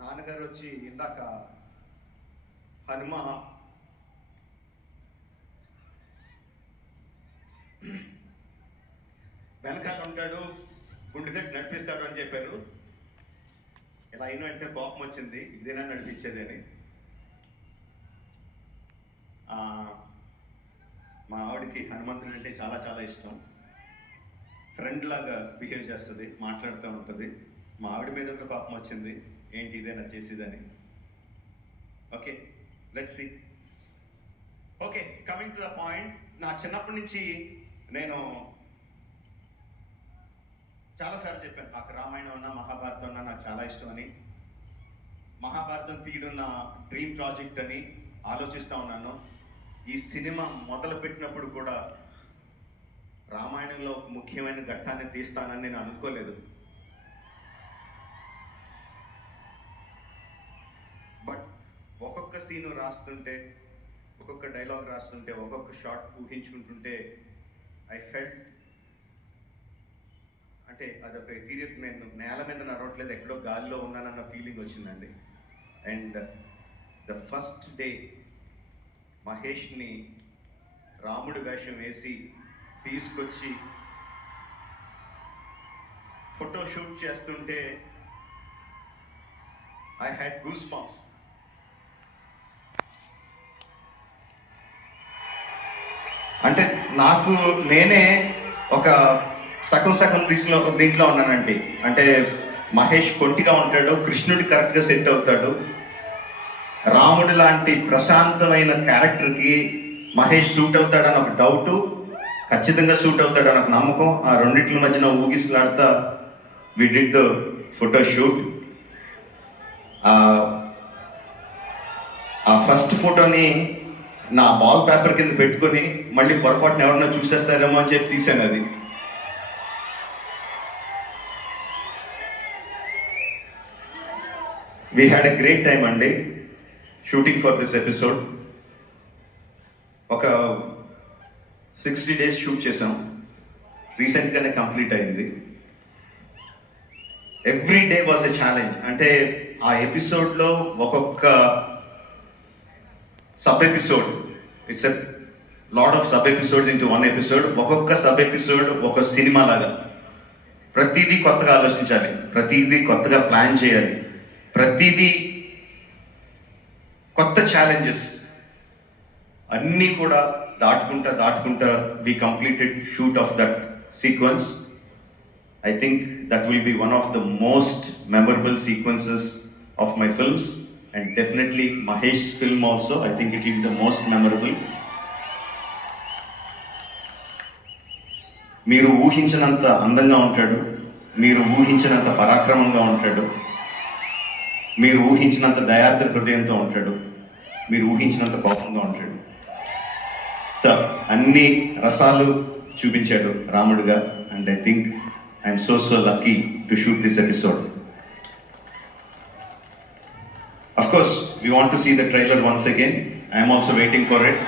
నాన్నగారు వచ్చి ఇందాక హనుమ వెనకాల ఉంటాడు, గుండె దగ్గర నడిపిస్తాడు అని చెప్పారు. ఇలా అయిన వెంటనే కోపం వచ్చింది, ఇదేనా నడిపించేది అని. మా ఆవిడకి హనుమంతుడు అంటే చాలా చాలా ఇష్టం. ఫ్రెండ్ లాగా బిహేవ్ చేస్తుంది, మాట్లాడుతూ ఉంటుంది. మా ఆవిడ మీద కూడా కోపం వచ్చింది, ఏంటి ఇదేనా చేసేదని. Okay, let's see. Okay, coming to the point. నా చిన్నప్పటి నుంచి నేను చాలాసార్లు చెప్పాను, నాకు రామాయణం అన్నా మహాభారతం అన్నా నాకు చాలా ఇష్టం అని. మహాభారతం తీయడం నా డ్రీమ్ ప్రాజెక్ట్ అని ఆలోచిస్తూ ఉన్నాను. ఈ సినిమా మొదలు పెట్టినప్పుడు కూడా రామాయణంలో ఒక ముఖ్యమైన ఘట్టాన్ని తీస్తానని నేను అనుకోలేదు. బట్ ఒక్కొక్క సీను రాస్తుంటే, ఒక్కొక్క డైలాగ్ రాస్తుంటే, ఒక్కొక్క షాట్ ఊహించుకుంటుంటే ఐ ఫెల్ట్ అంటే అదొక ఎథీరియల్, నేను నేల మీద నడవట్లేదు, ఎక్కడో గాలిలో ఉన్నానన్న ఫీలింగ్ వచ్చిందండి. అండ్ ద ఫస్ట్ డే మహేష్ని రాముడి వేషం వేసి తీసుకొచ్చి ఫోటో షూట్ చేస్తుంటే ఐ హ్యాడ్ గూస్ బంప్స్. అంటే నాకు నేనే ఒక సగం దీంట్లో ఉన్నానండి. అంటే మహేష్ కొంటిగా ఉంటాడు, కృష్ణుడి కరెక్ట్గా సెట్ అవుతాడు. రాముడు లాంటి ప్రశాంతమైన క్యారెక్టర్కి మహేష్ సూట్ అవుతాడని ఒక డౌటు, ఖచ్చితంగా సూట్ అవుతాడని ఒక నమ్మకం. ఆ రెండింటి మధ్యన ఊగిసలాడుతా we did the photo shoot. ఆ ఫస్ట్ ఫోటోని నా బాల్ పేపర్ కింద పెట్టుకొని మళ్ళీ పొరపాటున ఎవరన్నా చూసేస్తారేమో అని చెప్పి తీసాను అది. We had a great time అండి షూటింగ్ ఫర్ దిస్ ఎపిసోడ్. ఒక 60 days షూట్ చేసాం, రీసెంట్గానే కంప్లీట్ అయింది. Every day was a challenge. అంటే ఆ ఎపిసోడ్లో ఒక్కొక్క sub episode, it's a lot of sub episodes into one episode. ఒక్కొక్క సబ్ ఎపిసోడ్ ఒక సినిమా లాగా. ప్రతిదీ కొత్తగా ఆలోచించాలి, ప్రతిదీ కొత్తగా ప్లాన్ చేయాలి, ప్రతిదీ కొత్త ఛాలెంజెస్ అన్నీ కూడా దాటుకుంటా we completed shoot of that sequence. I think that will be one of the most memorable sequences of my films and definitely Mahesh film also. I think it will be the most memorable. మీరు ఊహించినంత అందంగా ఉంటాడు, మీరు ఊహించినంత పరాక్రమంగా ఉంటాడు, మీరు ఊహించినంత దయార్థ హృదయంతో ఉంటాడు, మీరు ఊహించినంత కోపంగా ఉంటాడు. సో అన్ని రసాలు చూపించాడు రాముడుగా. And I think I'm so lucky to shoot this episode. Of course we want to see the trailer once again. I'm also waiting for it.